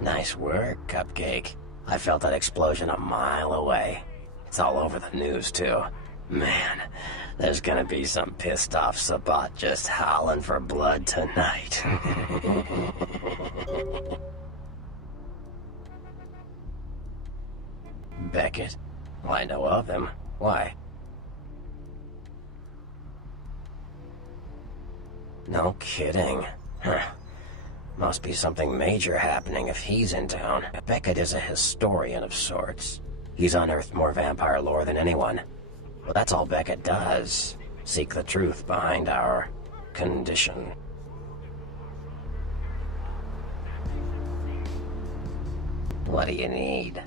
Nice work, Cupcake. I felt that explosion a mile away. It's all over the news, too. Man, there's gonna be some pissed off Sabat just howling for blood tonight. Beckett? Well, I know of him. Why? No kidding. Huh. Must be something major happening if he's in town. Beckett is a historian of sorts. He's unearthed more vampire lore than anyone. Well, that's all Beckett does. Seek the truth behind our condition. What do you need?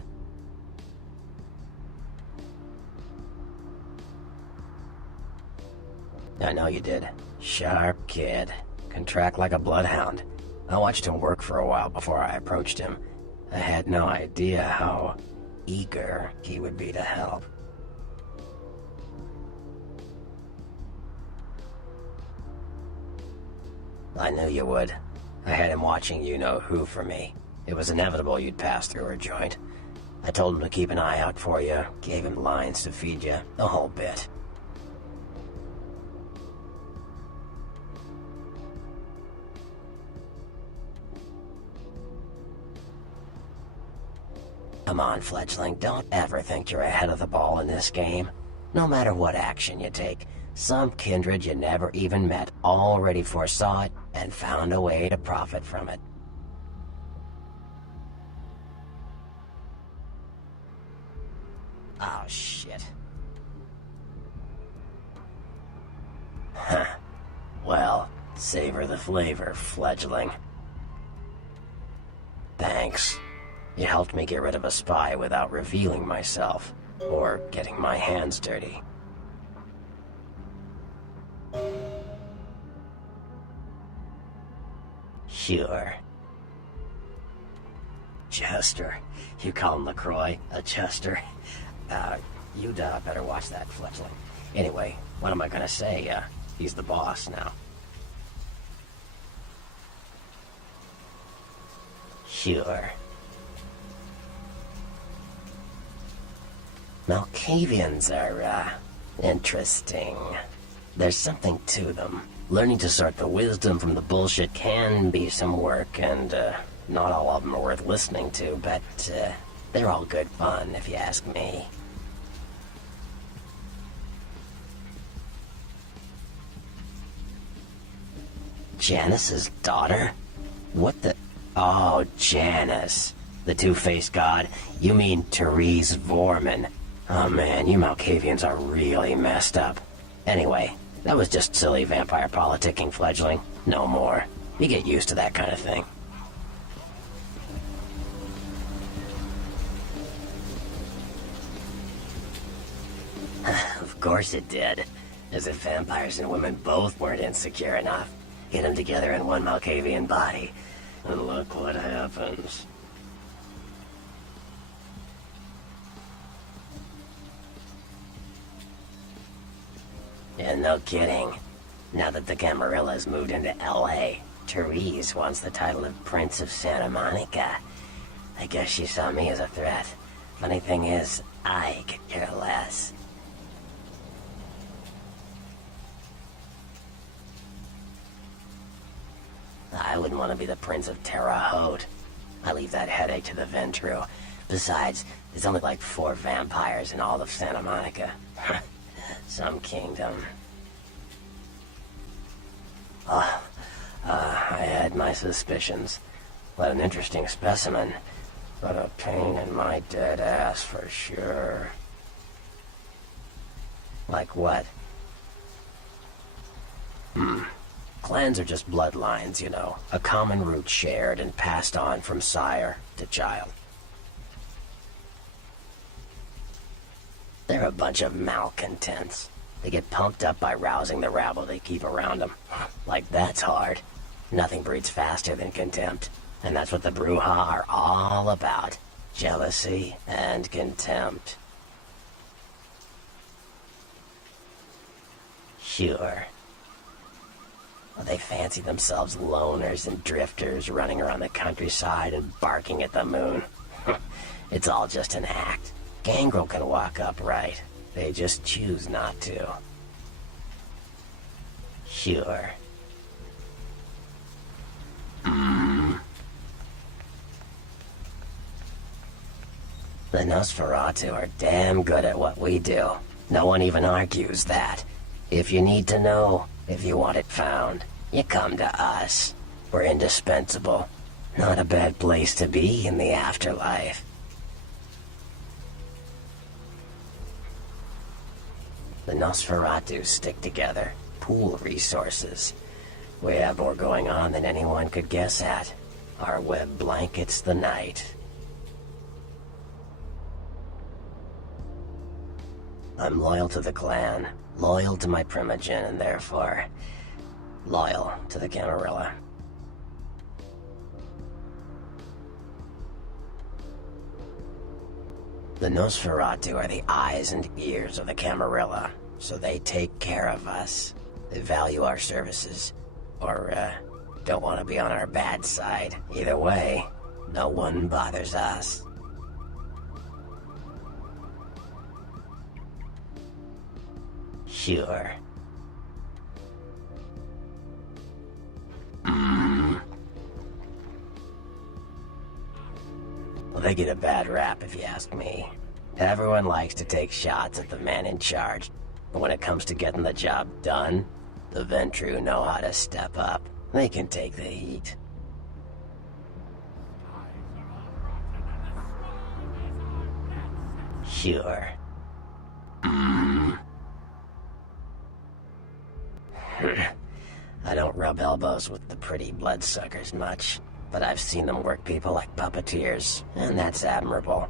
I know you did. Sharp kid. Can track like a bloodhound. I watched him work for a while before I approached him. I had no idea how eager he would be to help. I knew you would. I had him watching you-know-who for me. It was inevitable you'd pass through our joint. I told him to keep an eye out for you, gave him lines to feed you, the whole bit. Come on, fledgling, don't ever think you're ahead of the ball in this game. No matter what action you take, some kindred you never even met already foresaw it and found a way to profit from it. Oh, shit. Huh. Well, savor the flavor, fledgling. Thanks. You helped me get rid of a spy without revealing myself, or getting my hands dirty. Sure. Chester. You call him LaCroix a Chester? You'd better watch that, fledgling. Anyway, what am I gonna say? He's the boss now. Sure. Malkavians are, interesting. There's something to them. Learning to sort the wisdom from the bullshit can be some work, and, not all of them are worth listening to, but, they're all good fun, if you ask me. Janice's daughter? What the... Oh, Janice. The two-faced god? You mean Therese Vorman. Oh man, you Malkavians are really messed up. Anyway, that was just silly vampire politicking, fledgling. No more. You get used to that kind of thing. Of course it did. As if vampires and women both weren't insecure enough. Get them together in one Malkavian body. And look what happens. Yeah, no kidding. Now that the Camarillas moved into L.A., Therese wants the title of Prince of Santa Monica. I guess she saw me as a threat. Funny thing is, I could care less. I wouldn't want to be the Prince of Terre Haute. I leave that headache to the Ventru. Besides, there's only like 4 vampires in all of Santa Monica. Some kingdom. I had my suspicions. What an interesting specimen. But a pain in my dead ass for sure. Like what? Clans are just bloodlines, you know. A common root shared and passed on from sire to child. They're a bunch of malcontents. They get pumped up by rousing the rabble they keep around them. Like that's hard. Nothing breeds faster than contempt. And that's what the Bruja are all about. Jealousy and contempt. Sure. Well, they fancy themselves loners and drifters running around the countryside and barking at the moon. It's all just an act. Gangrel can walk upright. They just choose not to. Sure. The Nosferatu are damn good at what we do. No one even argues that. If you need to know, if you want it found, you come to us. We're indispensable. Not a bad place to be in the afterlife. The Nosferatu stick together, pool resources. We have more going on than anyone could guess at. Our web blankets the night. I'm loyal to the clan, loyal to my primogen, and therefore loyal to the Camarilla. The Nosferatu are the eyes and ears of the Camarilla, so they take care of us. They value our services, or don't want to be on our bad side. Either way, no one bothers us. Sure. Well, they get a bad rap if you ask me. Everyone likes to take shots at the man in charge, but when it comes to getting the job done, the Ventru know how to step up. They can take the heat. Sure. I don't rub elbows with the pretty bloodsuckers much, but I've seen them work people like puppeteers, and that's admirable.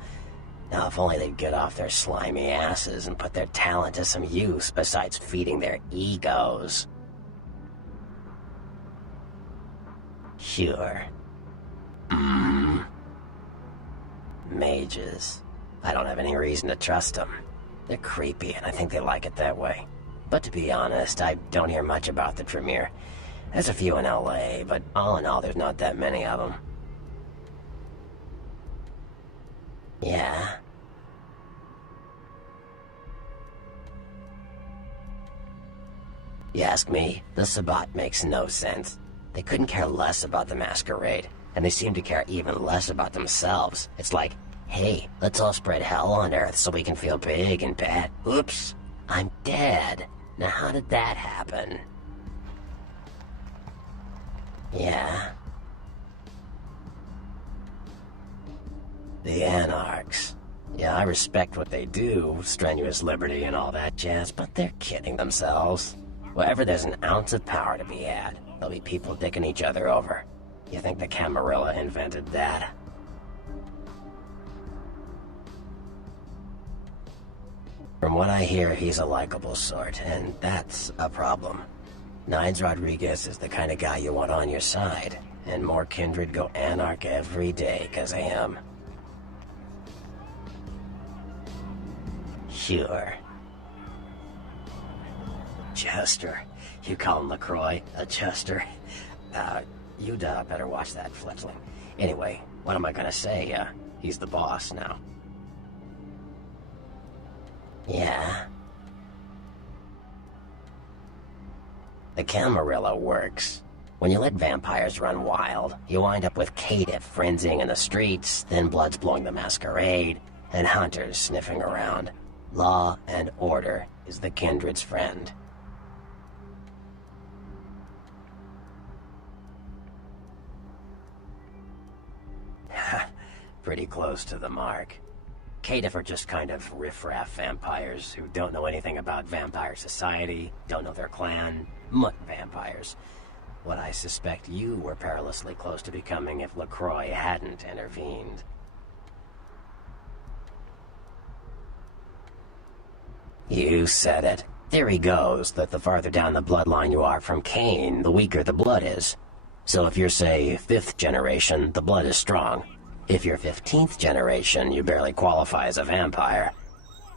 Now, if only they'd get off their slimy asses and put their talent to some use besides feeding their egos. Sure. Mages. I don't have any reason to trust them. They're creepy, and I think they like it that way. But to be honest, I don't hear much about the Tremere. There's a few in LA, but all in all, there's not that many of them. Yeah? You ask me, the Sabbat makes no sense. They couldn't care less about the masquerade, and they seem to care even less about themselves. It's like, hey, let's all spread hell on Earth so we can feel big and bad. Oops, I'm dead. Now how did that happen? Yeah? The Anarchs. Yeah, I respect what they do, strenuous liberty and all that jazz, but they're kidding themselves. Wherever there's an ounce of power to be had, there'll be people dicking each other over. You think the Camarilla invented that? From what I hear, he's a likable sort, and that's a problem. Nines Rodriguez is the kind of guy you want on your side, and more Kindred go anarch every day because of him. Sure. Chester. You call him LaCroix a Chester? You'd better watch that, fledgling. Anyway, what am I gonna say? He's the boss now. Yeah? The Camarilla works. When you let vampires run wild, you wind up with caitiff frenzying in the streets, then bloods blowing the masquerade, and hunters sniffing around. Law and order is the Kindred's friend. Pretty close to the mark. Caitiff are just kind of riffraff vampires who don't know anything about vampire society, don't know their clan, mutt vampires. What I suspect you were perilously close to becoming if LaCroix hadn't intervened. You said it. Theory goes that the farther down the bloodline you are from Cain, the weaker the blood is. So if you're, say, 5th generation, the blood is strong. If you're 15th generation, you barely qualify as a vampire.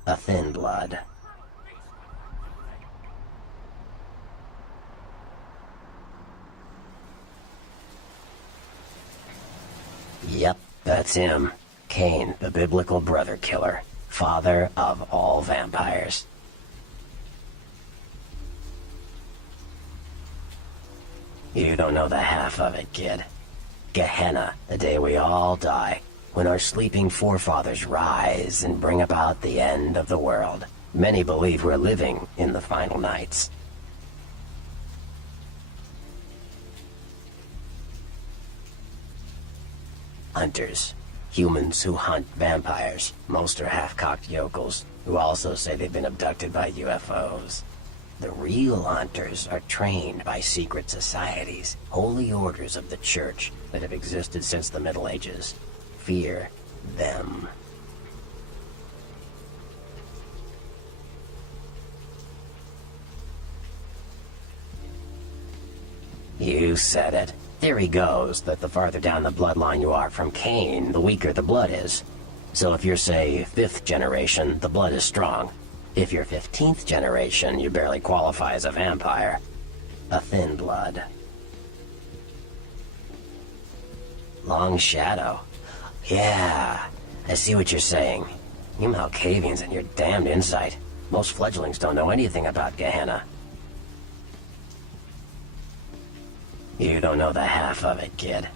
A thin blood. Yep, that's him. Cain, the biblical brother killer, father of all vampires. You don't know the half of it, kid. Gehenna, the day we all die, when our sleeping forefathers rise and bring about the end of the world. Many believe we're living in the final nights. Hunters. Humans who hunt vampires. Most are half-cocked yokels, who also say they've been abducted by UFOs. The real hunters are trained by secret societies, holy orders of the church that have existed since the Middle Ages. Fear them. You said it. Theory goes that the farther down the bloodline you are from Cain, the weaker the blood is. So if you're, say, 5th generation, the blood is strong. If you're 15th generation, you barely qualify as a vampire. A thin blood. Long shadow. Yeah, I see what you're saying. You Malkavians and your damned insight. Most fledglings don't know anything about Gehenna. You don't know the half of it, kid.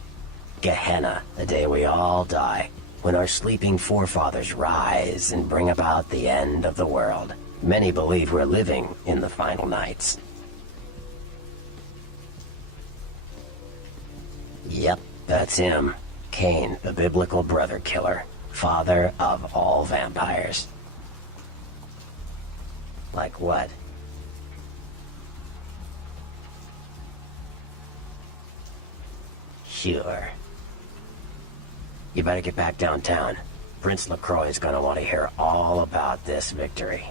Gehenna, the day we all die, when our sleeping forefathers rise and bring about the end of the world. Many believe we're living in the final nights. Yep, that's him. Cain, the biblical brother killer, father of all vampires. Like what? Sure. You better get back downtown. Prince LaCroix's gonna want to hear all about this victory.